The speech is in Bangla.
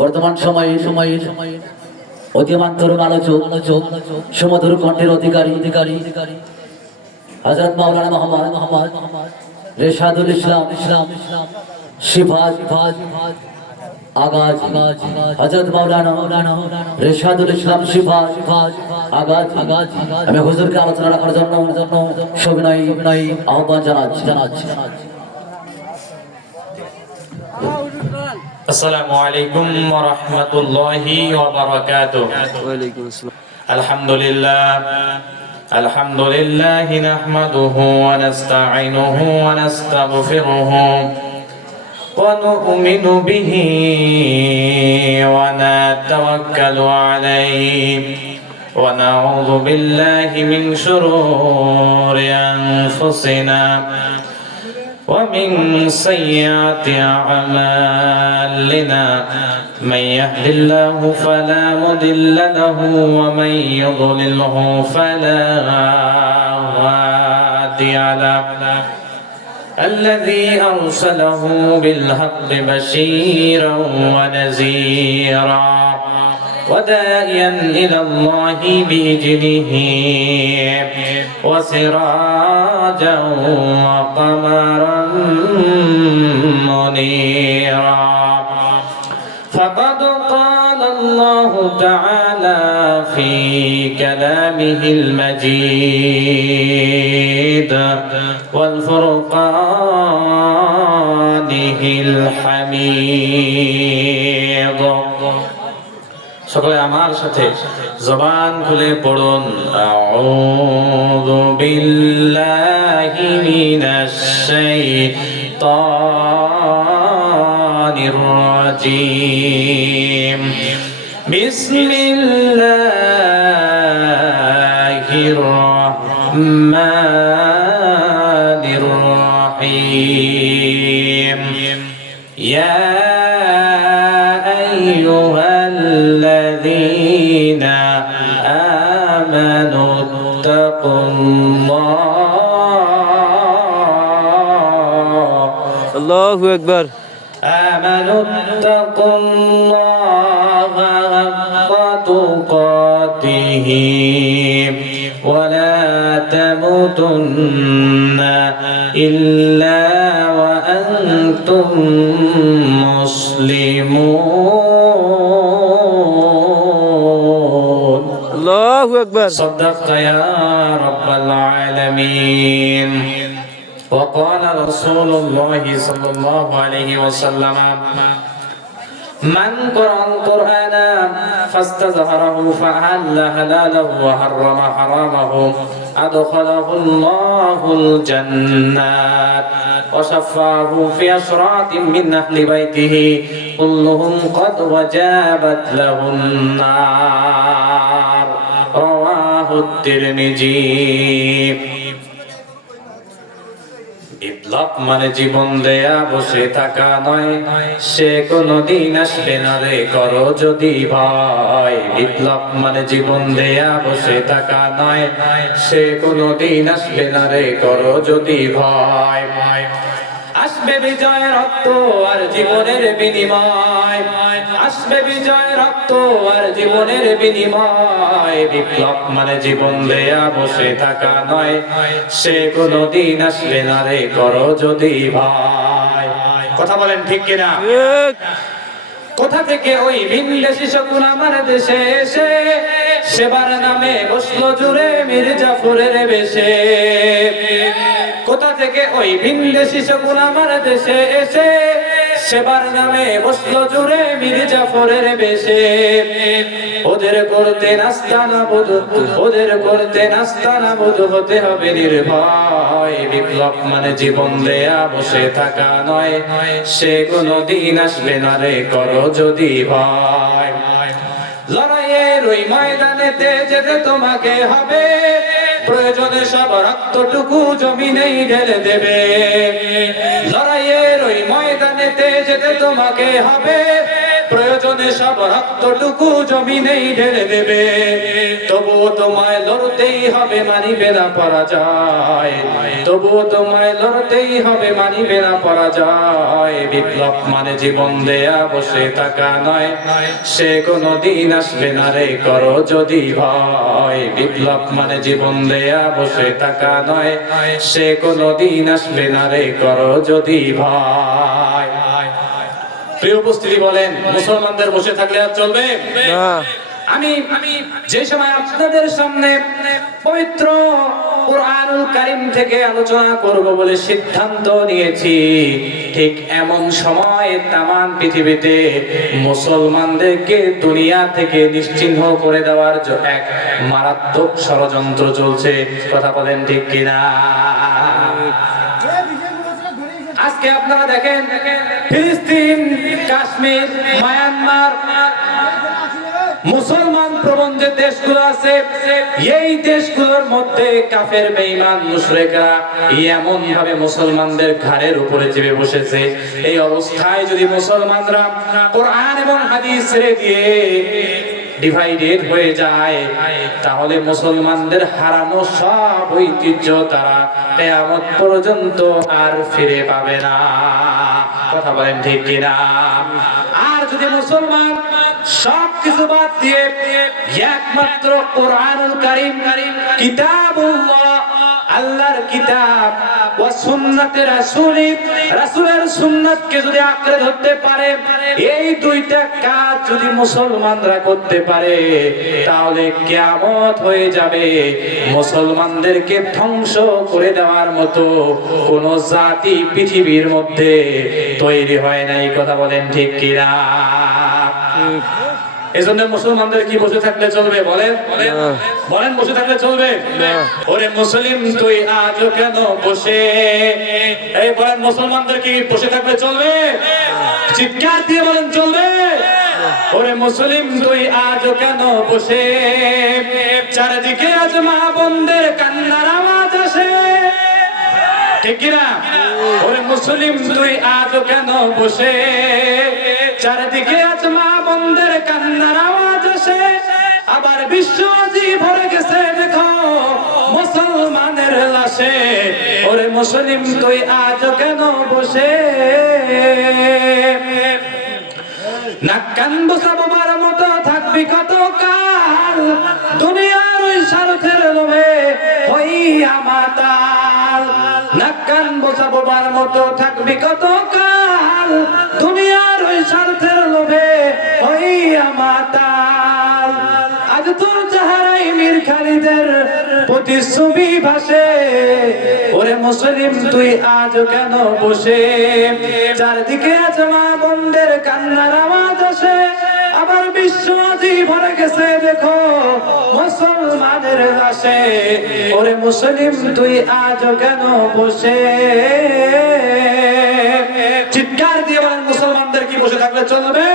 বর্তমান সময়ে সময়ে সময়ে অতিমান্তর আলোচক আলোচক সুমধুর কণ্ঠের অধিকারী অধিকারী হজরত মাওলানা মোহাম্মদ মোহাম্মদ রেশাদুল ইসলাম ইসলাম ইসলাম শিফাজ শিফাজ আগাজ হজরত মাওলানা মাওলানা রেশাদুল ইসলাম শিফাজ শিফাজ আগাজ। আগাজ আমি হুজুরকে আলোচনা রাখার জন্য জন্য সবিনয়, আহ্বান জানাচ্ছি জানাচ্ছি জানাচ্ছি। السلام عليكم ورحمة الله وبركاته ওয়ালাইকুম আসসালাম الحمد لله الحمد لله نحمده ونستعينه ونستغفره ونؤمن به ونتوكل عليه ونعوذ بالله من شرور أنفسنا ومن سيئات أعمالنا من يهد الله فلا مضل له ومن يضلله فلا هادي له. الذي أرسله بالحق بشيرا ونذيرا. وداعيا إلى الله بإذنه وسراجا وقمرا منيرا. فقد قال الله تعالى في كلامه المجيد والفرقانه الحميد. সকলে আমার সাথে জবান খুলে পড়ুন। আউযু বিল্লাহি মিনাশ শাইতানির রাজিম বিসমিল্লাহির রহমানির রহিম ইয়া آمنوا اتقوا الله الله أكبر آمنوا اتقوا الله حق تقاته ولا تموتن إلا وأنتم مسلمون أكبر. صدقت يا رب العالمين. وقال رسول الله صلى الله عليه وسلم من قرأ القرآن فاستظهره فأهل حلاله وحرم حرامه؟ أدخله الله الجنات وشفعه في أشراط من أهل بيته. كلهم قد وجابت له النار. তিরমিজি বিপ্লব মানে জীবন দেয়া, বসে থাকা নয়। সে কোনদিন আসবে না রে, করো যদি ভয়। বিপ্লব মানে জীবন দেয়া, বসে থাকা নয়। সে কোনদিন আসবে না রে, করো যদি ভয়। ভাই আসবে বিজয় রক্ত আর জীবনের বিনিময়। আসবে বিজয় রক্ত আর জীবনের বিনিময়। বিপ্লব মানে জীবন দেয়া, বসে থাকা নয়। সে কোনোদিন আসবে না রে, করো যদি ভাই কথা বলেন ঠিক কিনা? কোথা থেকে ওই ভিনদেশি শকুন আমার দেশে এসে? সেবার নামে বসল জুড়ে মির্জাফরের বেশে। কোথা থেকে ওই ভিনদেশি শকুন আমার দেশে এসে? সেবার নামে বসল জুড়ে মির্জাফরের বেশে। ওদের করতে নাস্তা না বুধ ওদের করতে নাস্তা না বুধ হতে হবে নির্ভয়। বিপ্লব মানে জীবন দেয়া, বসে থাকা নয়। সে কোনো দিন আসবে না রে, করো যদি ভয়। লড়াইয়ের ওই ময়দানেতে যেতে তোমাকে হবে। প্রয়োজনে সব রক্তটুকু জমিনেই ঢেলে দেবে। যেতে তোমাকে হবে। প্রয়োজনে সব রক্তটুকু জমিনেই ঢেলে দেবে। তবুও তোমায় লড়তেই হবে মানিবে না পরাজয়। তবুও তোমায় লড়তেই হবে মানিবে না পরাজয়। বিপ্লব মানে জীবন দেয়া, বসে থাকা নয়। সে কোনো দিন আসবে না রে, করো যদি ভয়। বিপ্লব মানে জীবন দেয়া, বসে থাকা নয়। সে কোনো দিন আসবে না রে, করো যদি ভয়। প্রিয় উপস্থিতি বলেন মুসলমানদের বসে থাকলে আর চলবে? না। আমি আমি যে সময় আপনাদের সামনে পবিত্র কোরআনুল কারিম থেকে আলোচনা করব বলে সিদ্ধান্ত নিয়েছি ঠিক এমন সময় তামান পৃথিবীতে মুসলমানদেরকে দুনিয়া থেকে নিশ্চিহ্ন করে দেওয়ার এক মারাত্মক ষড়যন্ত্র চলছে। কথা বলেন ঠিক কিনা? আজকে আপনারা দেখেন, ফিলিস্তিন, কাশ্মীর, মায়ানমার, মুসলমান প্রবণ যে দেশগুলো আছে, এই দেশগুলোর মধ্যে কাফের, বেঈমান, মুশরিকরা এমন ভাবে মুসলমানদের ঘাড়ের উপরে চেপে বসেছে। এই অবস্থায় যদি মুসলমানরা কোরআন এবং হাদিস ছেড়ে দিয়ে ডিভাইডেড হয়ে যায়। তাহলে মুসলমানদের হারানো সব ঐতিহ্য তারা কেয়ামত পর্যন্ত আর ফিরে পাবে না। কথা বলেন ঠিক কিনা? আর যদি মুসলমান সব কিছু বাদ দিয়ে একমাত্র কোরআনুল কারীম, কিতাবুল্লাহ আল্লাহর কিতাব ও সুন্নাতে রাসূলি রাসূলের সুন্নাতকে যদি আঁকড়ে ধরতে পারে, এই দুইটা কাজ যদি মুসলমানরা করতে পারে, তাহলে কিয়ামত হয়ে যাবে। মুসলমানদেরকে ধ্বংস করে দেওয়ার মতো কোন জাতি পৃথিবীর মধ্যে তৈরি হয় নাই, কথা বলেন ঠিক কিনা? এজন্য মুসলমানদের কি বসে থাকলে চলবে? বলেন। বলেন। বসে থাকলে চলবে? ওরে মুসলিম তুই আজও কেন বসে? এই বলেন মুসলমানদের কি বসে থাকলে চলবে? চিৎকার দিয়ে বলেন চলবে? ওরে মুসলিম তুই আজও কেন বসে? চারিদিকে আজ মা বোনদের কান্নার আওয়াজ আসে। ঠিক কিনা? ওরে মুসলিম তুই আজ কেন বসে? চারিদিকে আজ মা বন্ধের কান্নার আওয়াজ আসে। আবার বিশ্ব আজি ভরে গেছে, দেখো, মুসলমানের লাশে। ওরে মুসলিম, তুই আজ কেন বসে? মতো থাকবি কত কাল দুনিয়ার ওই স্বার্থের লোভে হইয়া মাতাল নাক কান বসাবো বার মতো থাকবি কত কাল দুনিয়ার ওই স্বার্থের লোভে হইয়া মাতাল আজ তোর চেহারাই মীর খালিদের ভাসে। ওরে মুসলিম, তুই আজ কেন বসে? চারদিকে আজ মা বন্ধের কান্নার আওয়াজ আসে। আবার বিশ্ব ভরে গেছে, দেখো, মুসলমানের ওরে মুসলিম, তুই আজ কেন বসে? চিৎকার দিয়ে বলেন মুসলমানদের কি বসে থাকলে চলবে?